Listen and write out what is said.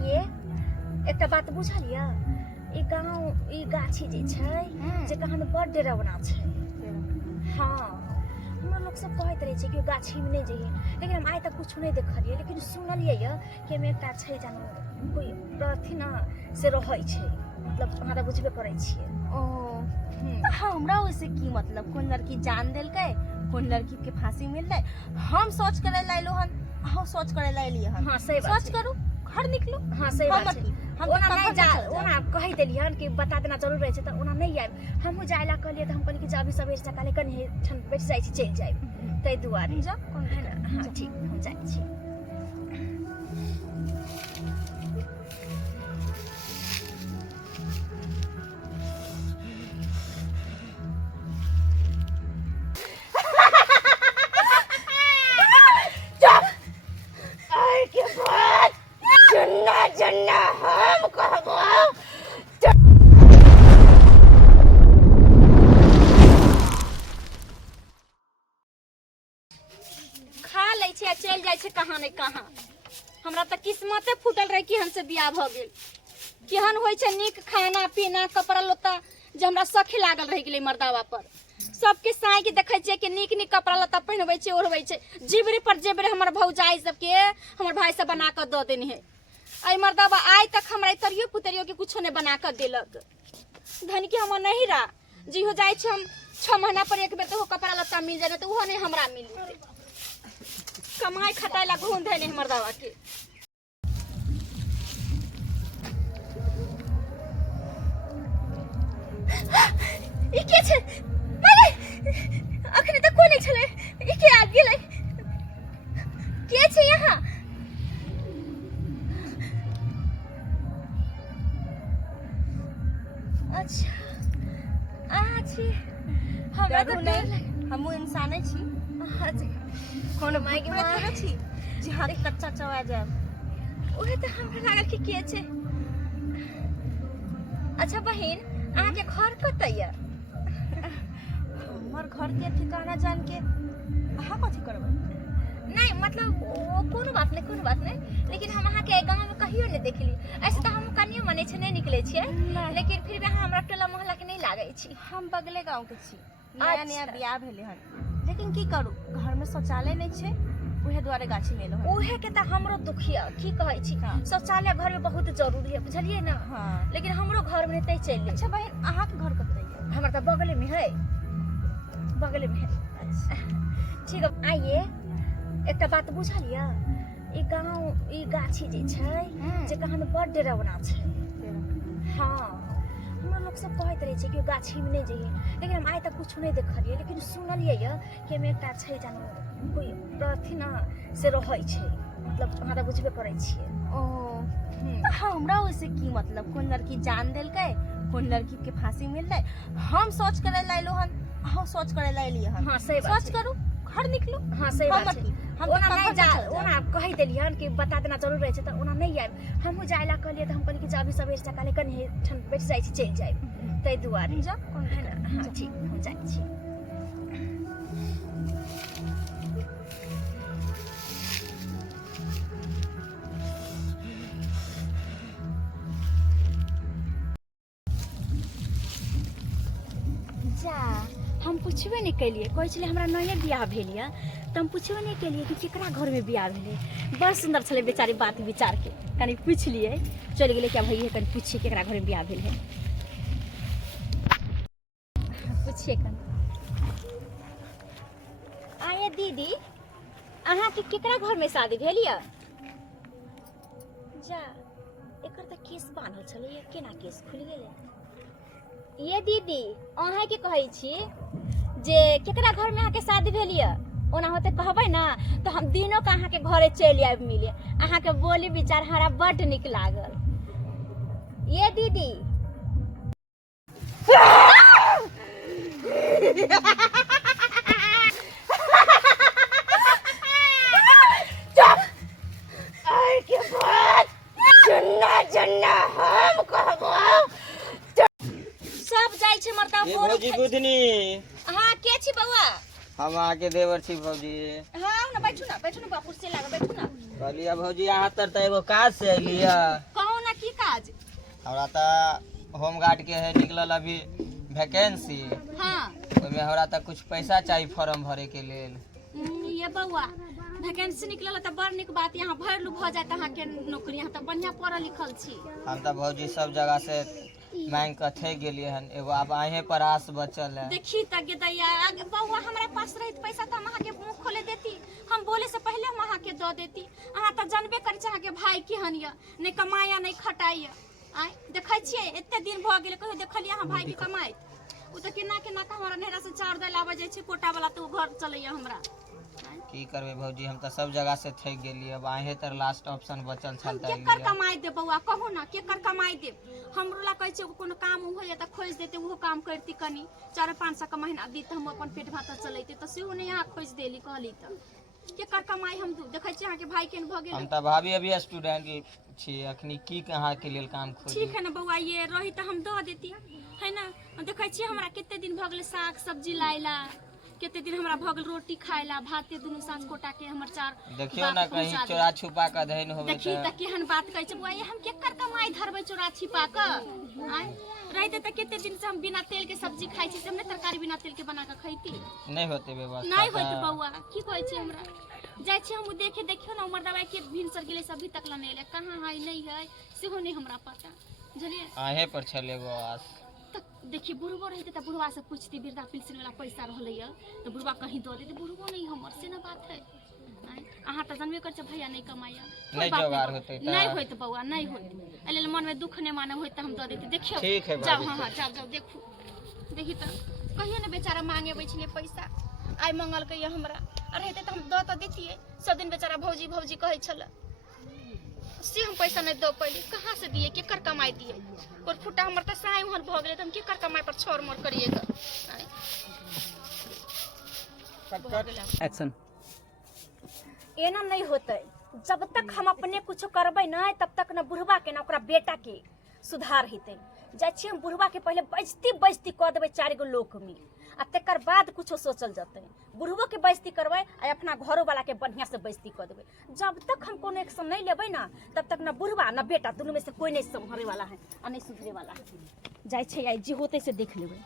आइए एक बात बुझलिए ई गाँव ई गाछी जे छै जे कहां बड़ डेरावना छै। हाँ हमरा लोग सब कहत रहे छै कि गाछी में नहीं जाइए, लेकिन हम आज तक कुछ नहीं देखलिए। लेकिन सुनलिए कि में एकटा छै जानो कोई अथी ना से रहै छै, मतलब अहाँ त बुझबे करै छिए। ओ हमरा ओइसे की मतलब, कोन लड़की जान देलकै, कोन लड़की के फांसी मिललै, हम सोच करे लाइलो हन, हम सोच करे लाइली हन। हां सही बात सोच करू घर निकलो। हां सही बात छै। हम ओना नहीं जा, ओना कहि देलियन कि बता देना जरूर रहे छै त ओना नहीं आइब। हमहु जाय ला कहलिए त हम कहली कि जा अभी सबेर से काले कनी ठन बैठ जाय छी चल जाय तै दुआरे। जा कोन है ना? हां ठीक हम जाय छी। हम कहबो खा लै छै चल जाय छै कहां ने कहां। हमरा त किस्मते फूटल रहे कि हमसे बियाह भ गेल। केहन होय छै नीक खाना पीना कपड़ा लत्ता जे हमरा सखी लागल रह गेलै मर्दावा पर। सबके साई के देखै छै कि नीक नीक कपड़ा लत्ता पहिनबै छै ओढ़बै छै, जिबरी पर जिबरी हमर भौजाई सबके हमर भाई सब बना के द देने है। आई मर्दावा आज तक हमरा तरियो पुतरियो के कुछो ने बना कर देलक। धन के हम नहीं रा जी हो जाय छै, हम 6 महीना पर एक बेर तो कपड़ा लत्ता मिल जाए त ओहो नहीं हमरा मिलते। कमाई खटाई ला घूम धे नहीं मर्दावा के। ई के छै मारे अखनी तक कोई नहीं छले, ई के आ गेलै के छै यहाँ? अच्छा छी हमरा तो नहीं, हमहु इंसाने छी। कोनो माई के थोड़े छी जे हाथ कच्चा चबा जाए। ओहे त हमरा लागल कि के छै। अच्छा बहिन अहाँ के घर कतय य? हमर घर के ठिकाना जान के अहाँ कथी करबै? नहीं मतलब कोनो बात नहीं, लेकिन हम अहाँ के गांव में कहियो नहीं देखली। ऐसे तो हम कनियो मने छै नहीं निकले छिए, लेकिन फिर भी अहाँ हमरा टोला मोहल्ला के नहीं लागै छी। हम बगले गांव के छी, नया नया बियाह भेले हन, लेकिन की करू घर में शौचालय नहीं छै, उहे द्वारे गाछी में एलो हन। उहे के त हमरो दुखिया की कहै छी। शौचालय घर में बहुत जरूरी है बुझलिए ना। हां लेकिन हमरो घर में तै चल। अच्छा बहन अहाँ के घर कतय है? हमरा त बगले में है, बगले में है। अच्छा ठीक है आइए एक बात बुझलिए ई गाँव ई गाछी जे छै जे कहां बड़ डेरावना छै। हाँ हमरा लोग सब कहत रहे छै कि गाछी में नहीं जाइए, लेकिन हम आज तक कुछ नहीं देखलिए। लेकिन सुनलिए कि में एकटा छै जानो कोई अथी ना से रहै छै, मतलब अहाँ त बुझबे करै छिए। ओ हमरा ओइसे की मतलब, कोन लड़की जान देलकै, कोन लड़की के फांसी मिललै, हम सोच करे लाइलो हन, हम सोच करे लाइली हन। हां सही बात सोच करू घर निकलो। हां सही बात छै। हम ओना नहीं जा, ओना कहि देलियन कि बता देना जरूर रहे छै त ओना नहीं आइब। हमहु जाय ला कहलिए त हम कहली कि जा अभी सबेर से काले कनी ठन बैठ जाय छी चल जाय तै दुआरे। जा कोन है ना? हां ठीक हम जाय छी। जा हम पूछबे नहीं कैलिए, कहै छले हमरा नये बियाह भेल य त हम पूछबे नहीं कैलिए कि केकरा घर में बियाह भेले। बड़ सुंदर छले बेचारी बात विचार के, कनी पूछ लिए चल गेले क्या भई कनी पूछिए केकरा घर में बियाह भेल है। पूछिए कनी आये दीदी अहाँ के केकरा घर में शादी भेल य? जा एकर त केस बांधल छले, ये केना केस खुल गेले? ये दीदी अहाँ के कहै छी जे केकरा घर में अहाँ के शादी भेल य? ओना होते कहबै ना तो हम दिनों का अहाँ के घरे चल आइब मिले। अहाँ के बोली विचार हमरा बड़ निक लागल। ये दीदी हम कहबो सब जाय छै मर्दा ए बोल। भौजी गुदनी हां के छी बउआ? हम आके देवर छी भौजी। हां न बैठू ना बापू से लगा बैठू ना। कहलिए भौजी यहाँ तर एगो काज से अलिय कहो ना की काज। हमरा तो होमगार्ड के है निकलल अभी वैकेंसी। हाँ ओहिमे हमरा तो कुछ पैसा चाहिए फॉर्म भरे के लेल। ये बउआ वैकेंसी निकलल त बड़ निक बात, यहाँ भरलू भ जाए अहाँ के नौकरी। यहाँ तो बढ़िया पढ़ल लिखल छी। हम तो भौजी सब जगह से मांग के थे गेलिए हन, एगो अब अहें पर आस बचल है। देखी त दैया बउआ हमरा पास रहित पैसा त हम अहाँ के मुंह खोले देती। हम बोले से पहले हम अहाँ के दे देती। अहाँ त जानबे करै छी अहाँ के भाई केहन य, नहीं कमाया नहीं खटाइया। आय देखै छियै एते दिन भ गेल कहियो देखलिए अहाँ भाई के कमाई। उ त केना हमरा नेहरा से चाउर दाल आबे जाय छै कोटा वाला, तो घर चलैया हमरा। की करबे भौजी, हम तो सब जगह से थक गेलिए। अब अहें तर लास्ट ऑप्शन बचल छल त केकर कमाई दे बउआ कहू ना, केकर कमाई दे। हमरो ला कहै छै कोनो काम होइए त खोज देते, वो काम करती कनी 400-500 का महीना दी त हम अपन पेट भात चलैते। त सेहो नहीं यहाँ खोज देली कहली त केकर कमाई हम देखै छी अहाँ के भाई केन भ गेल। हम तो भाभी अभी स्टूडेंट छी, अखनी की कहाँ के लेल काम खोजी। ठीक है ना बउआ, ये रही त हम दे देती है ना। देखै छी हमरा केते दिन भ गेल साग सब्जी लाइला, केते दिन हमरा भ गेल रोटी खाइला, भाते दुनु साँझ कोटा के हमर चार देखियो ना कहीं चोरा छुपा के धैन होवे। देखी त केहन बात कहै छै बुआ, ये हम केकर कमाई धरबै चोरा छिपा क। आय रहते त केते दिन से हम बिना तेल के सब्जी खाइ छी, हमने तरकारी बिना तेल के बना के खैती। नहीं होते व्यवस्था, नहीं होत बउआ की कहै छी हमरा। जाय छी हम देखियो ना उमर दवाई के भिनसर गेले से अभी तक ला नहीं ले, कहां है नहीं है सेहो नहीं हमरा पता। बुझलिए आहे पर चले गो आस। देखिए बुढ़बो रहते तो बुढ़वा से पूछती वृद्धा पेंशन वाला पैसा रहले तो बुढ़वा कहीं दे देते। बुढ़बो नहीं हमर से ना बात है। अहाँ तो जानबे कर भैया नहीं कमाया, नहीं जोगार होते नहीं होत बउआ नहीं होत। एले मन में दुख नहीं माने होत हम दे देते। देखियो ठीक है जाओ, हां जाओ देखू देखी त कहियो ना बेचारा मांगे बैठले पैसा, आइ मंगल के हमरा रहते तो हम दे तो देतिए। सब दिन बेचारा भौजी भौजी कहै छल से हम पैसा नहीं दे पैली, कहाँ से दिए केकर कमाई दिए। और फुटा हमर त साई उहन भ गेले त हम केकर कमाई पर छोर मोर करिएगा। एक्शन। एना नहीं होते, जब तक हम अपने कुछ करबै ना तब तक न बुढ़वा के ना ओकरा बेटा के सुधार हेतै। जाय छी हम बुढ़वा के पहले बेइज्जती क देबै 4 गो लोक में, आ तकर बाद कुछो सोचल जतै। बुढ़वो के बेइज्जती करबै आ अपना घरो वाला के बढ़िया से बेइज्जती क देबै। जब तक हम कोनो एक्शन नहीं लेबै ना तब तक ना बुढ़वा ना बेटा दोनों में से कोई नहीं संभरे वाला है आ नहीं सुधरे वाला है। जाय छै आई जे होते से देख लेबै।